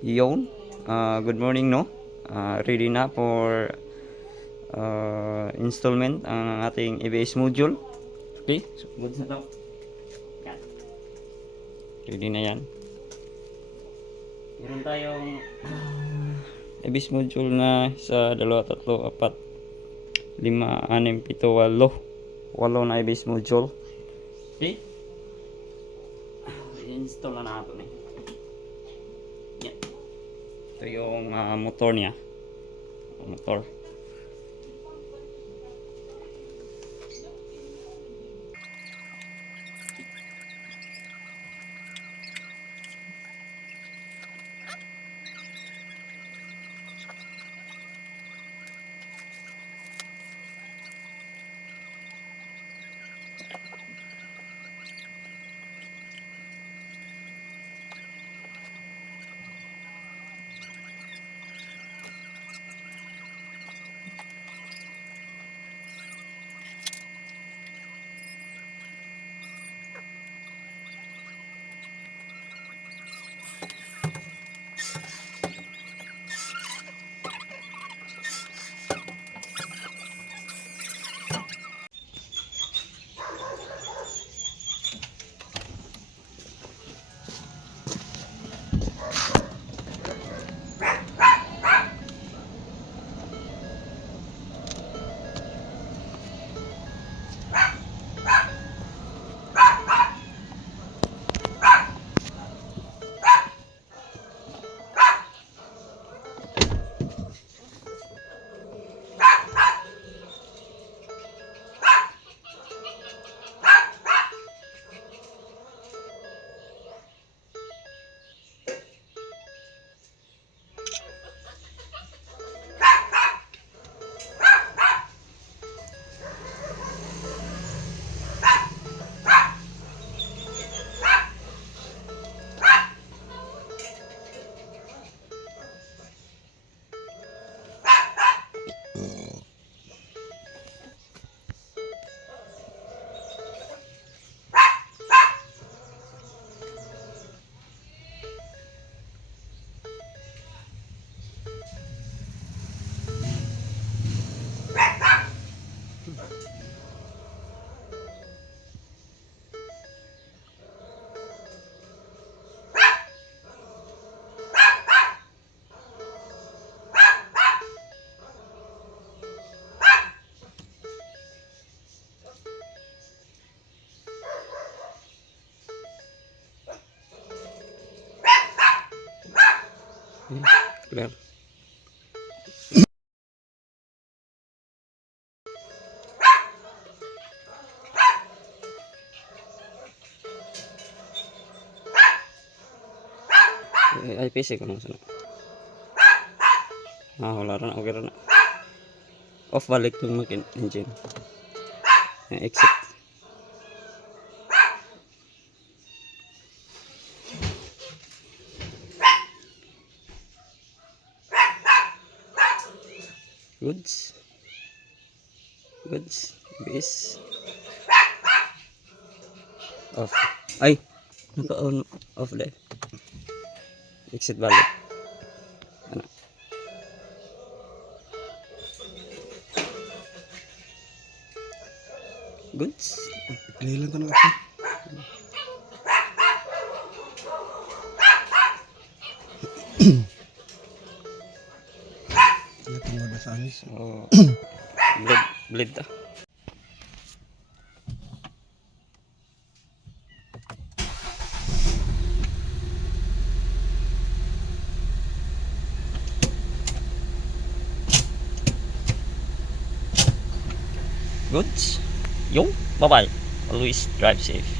Yon, good morning no. Ready na for installment ang ating EBS module. Okay, so good na daw. Yan. Ready na yan. Meron tayong EBS module na sa 2, 3, 4, 5, 6, 7, 8. 8 na EBS module. Okay. I-install na natin eh. Yan. Ito yung motor niya. Motor. Clear. Ay PC ko nang sana. Wala na, okay na. Off balik yung engine. Exit. Goods. Base. Off. Ay, naka-on off deh. Exit balik. Ano? Goods. Play lang tanong ako. Tungod na sa anis. Oh. Blade ta. Goods. Yo, bye-bye. Always drive safe.